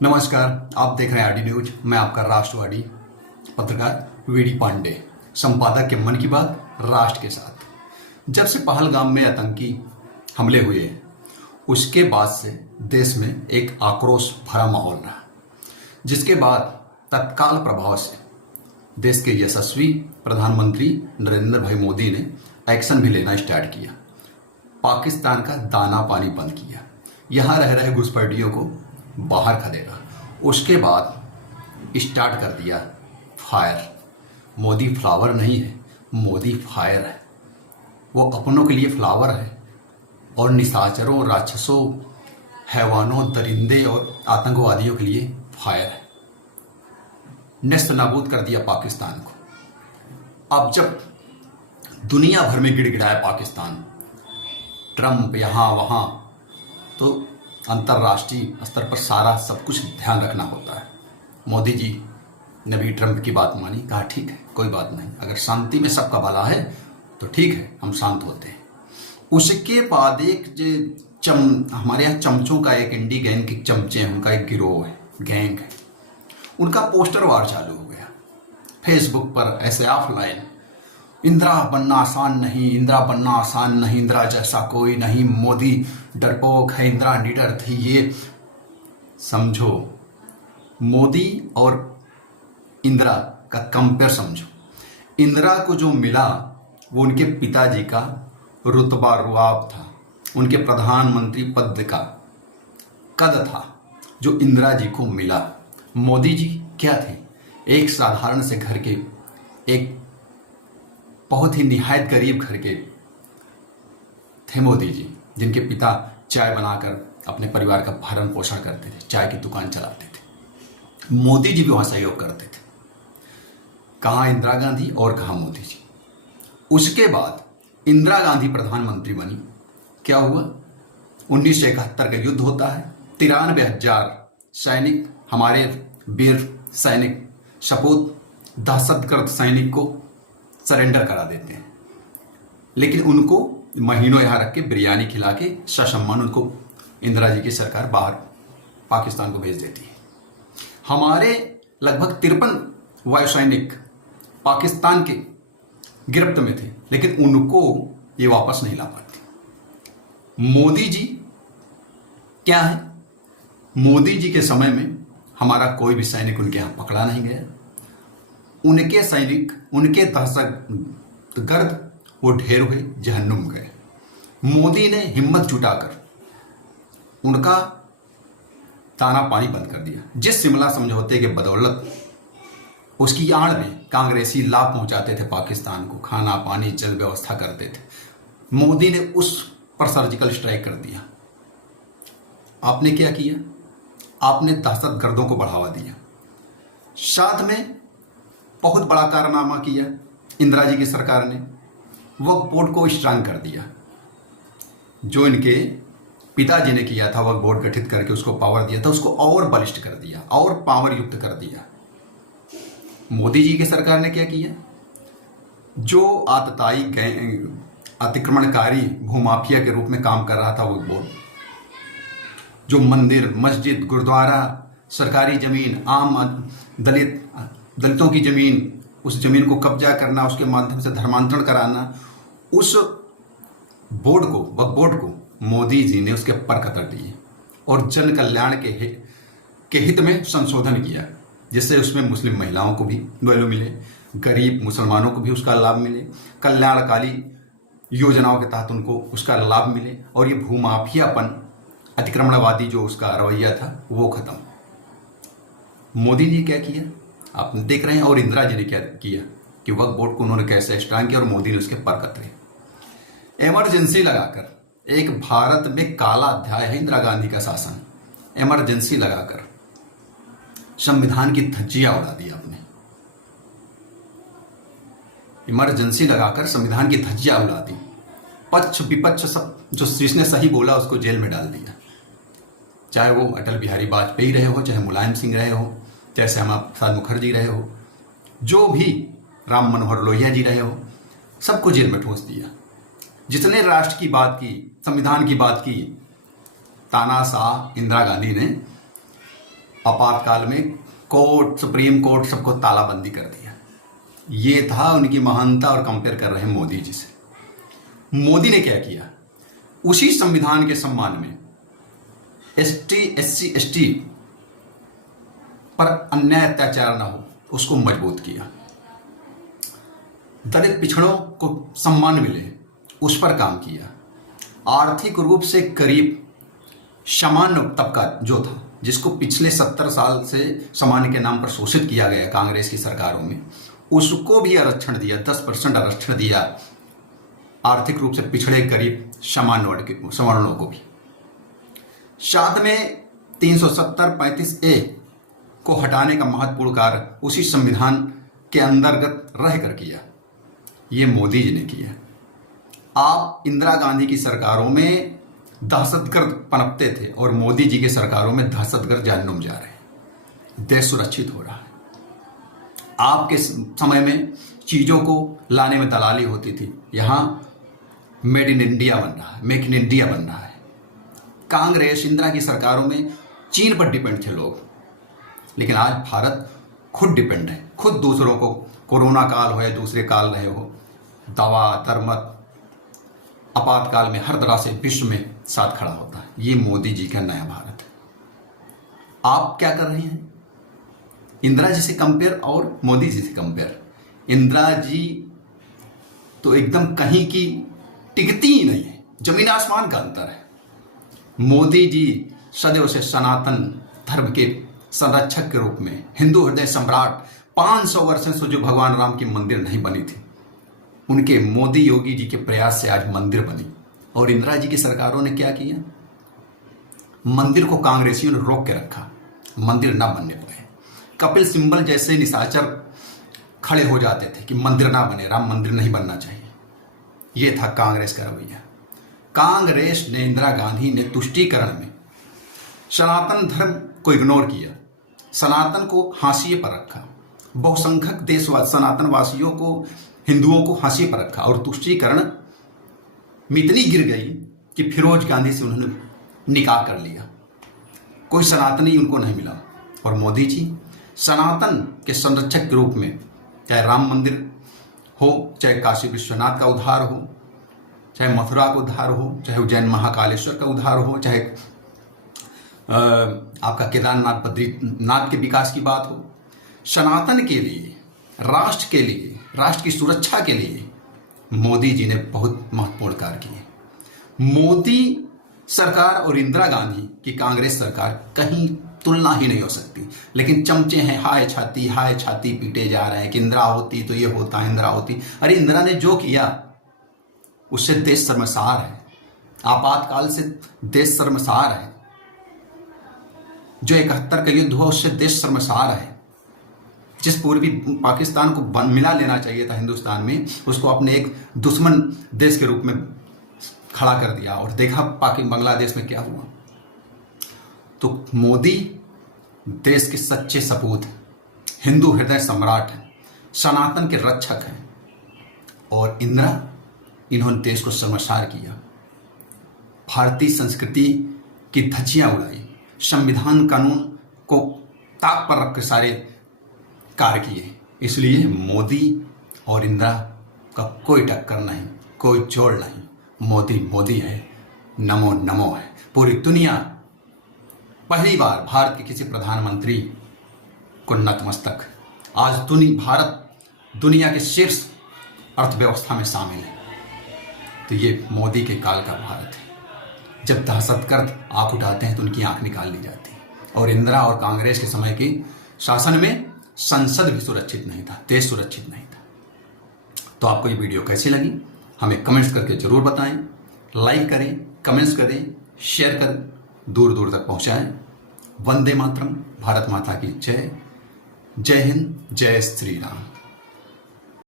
नमस्कार, आप देख रहे हैं आरडी न्यूज। मैं आपका राष्ट्रवादी पत्रकार वीडी पांडे, संपादक के मन की बात राष्ट्र के साथ। जब से पहलगाम में आतंकी हमले हुए उसके बाद से देश में एक आक्रोश भरा माहौल रहा, जिसके बाद तत्काल प्रभाव से देश के यशस्वी प्रधानमंत्री नरेंद्र भाई मोदी ने एक्शन भी लेना स्टार्ट किया। पाकिस्तान का दाना पानी बंद किया, यहाँ रह रहे घुसपैठियों को बाहर खदेड़ा। उसके बाद स्टार्ट कर दिया फायर। मोदी फ्लावर नहीं है, मोदी फायर है। वो अपनों के लिए फ्लावर है और निशाचरों, राक्षसों, हैवानों, दरिंदे और आतंकवादियों के लिए फायर है। नेस्त नाबूद कर दिया पाकिस्तान को। अब जब दुनिया भर में गिड़गिड़ाया पाकिस्तान, ट्रंप यहाँ वहाँ, तो अंतर्राष्ट्रीय स्तर पर सारा सब कुछ ध्यान रखना होता है। मोदी जी ने भी ट्रंप की बात मानी, कहा ठीक है, कोई बात नहीं, अगर शांति में सबका भला है तो ठीक है, हम शांत होते हैं। उसके बाद एक जो हमारे यहाँ चमचों का एक इंडी गैंग के चमचे हैं, उनका एक गिरोह है, गैंग है, उनका पोस्टर वार चालू हो गया फेसबुक पर। ऐसे ऑफलाइन, इंदिरा बनना आसान नहीं, इंदिरा बनना आसान नहीं, इंदिरा जैसा कोई नहीं, मोदी डरपोक है, इंदिरा निडर थी। ये समझो, मोदी और इंदिरा का कंपेयर समझो। इंदिरा को जो मिला वो उनके पिताजी का रुतबा रुआब था, उनके प्रधानमंत्री पद का कद था जो इंदिरा जी को मिला। मोदी जी क्या थे? एक साधारण से घर के, एक बहुत ही निहायत गरीब घर के थे मोदी जी, जिनके पिता चाय बनाकर अपने परिवार का भरण पोषण करते थे, चाय की दुकान चलाते थे। मोदी जी भी वहाँ सहयोग करते थे। कहाँ इंदिरा गांधी और कहाँ मोदी जी। उसके बाद इंदिरा गांधी प्रधानमंत्री बनी, क्या हुआ? 1971 का युद्ध होता है। 93,000 सैनिक, हमारे वीर सैनिक सपूत दहशतगर्द सैनिक को सरेंडर करा देते हैं, लेकिन उनको महीनों यहाँ रख के बिरयानी खिला के ससम्मान उनको इंदिरा जी की सरकार बाहर पाकिस्तान को भेज देती है। हमारे लगभग 53 वायुसैनिक पाकिस्तान के गिरफ्त में थे, लेकिन उनको ये वापस नहीं ला पाती। मोदी जी क्या है? मोदी जी के समय में हमारा कोई भी सैनिक उनके यहाँ पकड़ा नहीं गया। उनके सैनिक, उनके दहशतगर्द वो ढेर हुए, जहन्नुम गए। मोदी ने हिम्मत जुटाकर उनका दाना पानी बंद कर दिया। जिस शिमला समझौते के बदौलत उसकी आड़ में कांग्रेसी लाभ पहुंचाते थे पाकिस्तान को, खाना पानी जल व्यवस्था करते थे, मोदी ने उस पर सर्जिकल स्ट्राइक कर दिया। आपने क्या किया? आपने दहशतगर्दों को बढ़ावा दिया। साथ में बहुत बड़ा कारनामा किया इंदिरा जी की सरकार ने, वक्फ बोर्ड को स्ट्रांग कर दिया। जो इनके पिताजी ने किया था, वक्फ बोर्ड गठित करके उसको पावर दिया था, उसको और बलिष्ठ कर दिया और पावर युक्त कर दिया। मोदी जी की सरकार ने क्या किया? जो आतताई अतिक्रमणकारी भूमाफिया के रूप में काम कर रहा था वक्फ बोर्ड, जो मंदिर, मस्जिद, गुरुद्वारा, सरकारी जमीन, आम दलितों की जमीन, उस जमीन को कब्जा करना, उसके माध्यम से धर्मांतरण कराना, उस बोर्ड को, वक्फ बोर्ड को मोदी जी ने उसके पर कतर दिए और जन कल्याण के हित में संशोधन किया, जिससे उसमें मुस्लिम महिलाओं को भी वैल्यू मिले, गरीब मुसलमानों को भी उसका लाभ मिले, कल्याणकारी योजनाओं के तहत उनको उसका लाभ मिले, और ये भूमाफियापन, अतिक्रमणवादी जो उसका रवैया था वो खत्म। मोदी जी क्या किया आप देख रहे हैं, और इंदिरा जी ने क्या किया कि वक्फ बोर्ड को उन्होंने कैसे स्ट्रांग किया और मोदी ने उसके पर कतरे। इमरजेंसी लगाकर, एक भारत में काला अध्याय है इंदिरा गांधी का शासन, इमरजेंसी लगाकर संविधान की धज्जियां उड़ा दी आपने। इमरजेंसी लगाकर संविधान की धज्जियां उड़ा दी। पक्ष विपक्ष सब, जो जिसने सही बोला उसको जेल में डाल दिया, चाहे वो अटल बिहारी वाजपेयी रहे हो, चाहे मुलायम सिंह रहे हो, चाहे श्यामा प्रसाद मुखर्जी रहे हो, जो भी राम मनोहर लोहिया जी रहे हो, सबको जेल में ठोस दिया। जिसने राष्ट्र की बात की, संविधान की बात की, तानाशाह इंदिरा गांधी ने आपातकाल में कोर्ट, सुप्रीम कोर्ट सबको तालाबंदी कर दिया। ये था उनकी महानता। और कंपेयर कर रहे हैं मोदी जी से। मोदी ने क्या किया? उसी संविधान के सम्मान में एसटी, एससी, एसटी पर अन्याय अत्याचार ना हो उसको मजबूत किया। दलित पिछड़ों को सम्मान मिले उस पर काम किया। आर्थिक रूप से गरीब सामान्य तबका जो था, जिसको पिछले 70 साल से सामान्य के नाम पर शोषित किया गया कांग्रेस की सरकारों में, उसको भी आरक्षण दिया, 10% आरक्षण दिया आर्थिक रूप से पिछड़े गरीब सामान्य सवर्णों को भी। साथ में 370-35A को हटाने का महत्वपूर्ण कार्य उसी संविधान के अंतर्गत रहकर किया। ये मोदी जी ने किया। आप इंदिरा गांधी की सरकारों में दहशतगर्द पनपते थे और मोदी जी की सरकारों में दहशतगर्द जहन्नुम जा रहे हैं। देश सुरक्षित हो रहा है। आपके समय में चीजों को लाने में दलाली होती थी, यहां मेड इन इंडिया बन रहा है, मेक इन इंडिया बन रहा है। कांग्रेस, इंदिरा की सरकारों में चीन पर डिपेंड थे लोग, लेकिन आज भारत खुद डिपेंड है। खुद दूसरों को, कोरोना काल हो या दूसरे काल रहे हो, दवा, दरमत, आपातकाल में हर तरह से विश्व में साथ खड़ा होता है। ये मोदी जी का नया भारत है। आप क्या कर रहे हैं? इंदिरा जी से कंपेयर और मोदी जी से कंपेयर। इंदिरा जी तो एकदम कहीं की टिकती ही नहीं है, जमीन आसमान का अंतर है। मोदी जी सदैव से सनातन धर्म के संरक्षक के रूप में, हिंदू हृदय सम्राट, 500 वर्षों से जो भगवान राम की मंदिर नहीं बनी थी, उनके मोदी योगी जी के प्रयास से आज मंदिर बनी। और इंदिरा जी की सरकारों ने क्या किया? मंदिर को कांग्रेसियों ने रोक के रखा, मंदिर ना बनने पाए। कपिल सिब्बल जैसे निशाचर खड़े हो जाते थे कि मंदिर ना बने, राम मंदिर नहीं बनना चाहिए। यह था कांग्रेस का रवैया। कांग्रेस ने, इंदिरा गांधी ने तुष्टीकरण में सनातन धर्म को इग्नोर किया, सनातन को हाशिए पर रखा, बहुसंख्यक देशवाद सनातनवासियों को, हिंदुओं को हाशिए पर रखा और तुष्टीकरण में इतनी गिर गई कि फिरोज गांधी से उन्होंने निकाह कर लिया। कोई सनातनी उनको नहीं मिला। और मोदी जी सनातन के संरक्षक के रूप में, चाहे राम मंदिर हो, चाहे काशी विश्वनाथ का उद्धार हो, चाहे मथुरा का उद्धार हो, चाहे उज्जैन महाकालेश्वर का उद्धार हो, चाहे आपका केदारनाथ बद्रीनाथ के विकास की बात हो, सनातन के लिए, राष्ट्र के लिए, राष्ट्र की सुरक्षा के लिए मोदी जी ने बहुत महत्वपूर्ण कार्य किए। मोदी सरकार और इंदिरा गांधी की कांग्रेस सरकार कहीं तुलना ही नहीं हो सकती। लेकिन चमचे हैं, हाय छाती पीटे जा रहे हैं कि इंदिरा होती तो ये होता, इंदिरा होती। अरे इंदिरा ने जो किया उससे देश शर्मसार है। आपातकाल से देश शर्मसार है। जो 71 का युद्ध हुआ उससे देश शर्मसार है। जिस पूर्वी पाकिस्तान को मिला लेना चाहिए था हिंदुस्तान में, उसको अपने एक दुश्मन देश के रूप में खड़ा कर दिया। और देखा बांग्लादेश में क्या हुआ। तो मोदी देश के सच्चे सपूत, हिंदू हृदय सम्राट हैं, सनातन के रक्षक हैं। और इंदिरा, इन्होंने देश को शर्मसार किया, भारतीय संस्कृति की धज्जियां उड़ाई, संविधान कानून को ताक पर रख के सारे कार्य किए। इसलिए मोदी और इंदिरा का कोई टक्कर नहीं, कोई जोड़ नहीं। मोदी मोदी है, नमो नमो है। पूरी दुनिया पहली बार भारत के किसी प्रधानमंत्री को नतमस्तक। आज भारत दुनिया के शीर्ष अर्थव्यवस्था में शामिल है। तो ये मोदी के काल का भारत है। जब दहशतगर्द आंख उठाते हैं तो उनकी आंख निकाल ली जाती है। और इंदिरा और कांग्रेस के समय के शासन में संसद भी सुरक्षित नहीं था, देश सुरक्षित नहीं था। तो आपको ये वीडियो कैसी लगी हमें कमेंट्स करके जरूर बताएं। लाइक करें, कमेंट्स करें, शेयर करें, दूर दूर तक पहुंचाएं। वंदे मातरम। भारत माता की जय। जय हिंद, जय श्री राम।